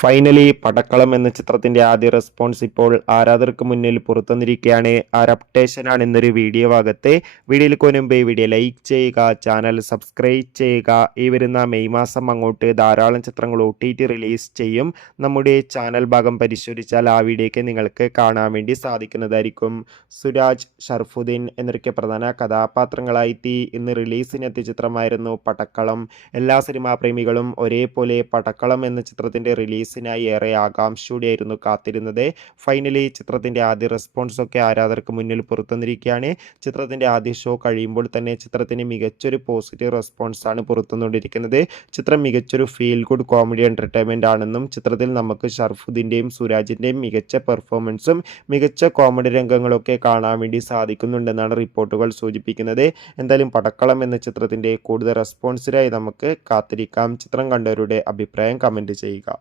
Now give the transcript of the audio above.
Finally പടക്കളം എന്ന ചിത്രത്തിന്റെ ആദ്യ റെസ്പോൺസ് ഇപ്പോൾ ആരാധകർക്ക് മുന്നിൽ പുറത്തുവന്നിരിക്കുകയാണ്. ആ അപ്ഡേഷനാണ് ഇന്നൊരു വീഡിയോ ഭാഗത്ത്. വീഡിയോയിൽ മുൻപ് വീഡിയോ ലൈക്ക് ചെയ്യുക, ചാനൽ സബ്സ്ക്രൈബ് ചെയ്യുക. ഈ വരുന്ന മെയ് മാസം അങ്ങോട്ട് ധാരാളം ചിത്രങ്ങൾ OTT റിലീസ് ചെയ്യും. നമ്മുടെ ചാനൽ ഭാഗം പരിശോധിച്ചാൽ ആ വീഡിയോയ്ക്ക് നിങ്ങൾക്ക് കാണാൻ വേണ്ടി സാധിക്കുന്നതായിരിക്കും. സുരാജ്, ഷർഫുദ്ദീൻ എന്നൊക്കെ പ്രധാന കഥാപാത്രങ്ങളായി ഇന്ന് റിലീസിനെത്തിയ ചിത്രമായിരുന്നു പടക്കളം. എല്ലാ സിനിമാ പ്രേമികളും ഒരേപോലെ പടക്കളം എന്ന ചിത്രത്തിന്റെ റിലീസിനായി ഏറെ ആകാംക്ഷയോടെയായിരുന്നു കാത്തിരുന്നത്. ഫൈനലി ചിത്രത്തിന്റെ ആദ്യ റെസ്പോൺസ് ഒക്കെ ആരാധകർക്ക് മുന്നിൽ പുറത്തുവന്നിരിക്കുകയാണ്. ചിത്രത്തിന്റെ ആദ്യ ഷോ കഴിയുമ്പോൾ തന്നെ ചിത്രത്തിന് മികച്ചൊരു പോസിറ്റീവ് റെസ്പോൺസ് ആണ് പുറത്തുവന്നുകൊണ്ടിരിക്കുന്നത്. ചിത്രം മികച്ചൊരു ഫീൽ ഗുഡ് കോമഡി എന്റർടൈൻമെന്റ് ആണെന്നും ചിത്രത്തിൽ നമുക്ക് ഷർഫുദ്ദീന്റെയും സുരാജിന്റെയും മികച്ച പെർഫോമൻസും മികച്ച കോമഡി രംഗങ്ങളൊക്കെ കാണാൻ വേണ്ടി സാധിക്കുന്നുണ്ടെന്നാണ് റിപ്പോർട്ടുകൾ സൂചിപ്പിക്കുന്നത്. എന്തായാലും പടക്കളം എന്ന ചിത്രത്തിന്റെ കൂടുതൽ റെസ്പോൺസിനായി നമുക്ക് കാത്തിരിക്കാം. ചിത്രം കണ്ടവരുടെ അഭിപ്രായം കമന്റ് ചെയ്യുക.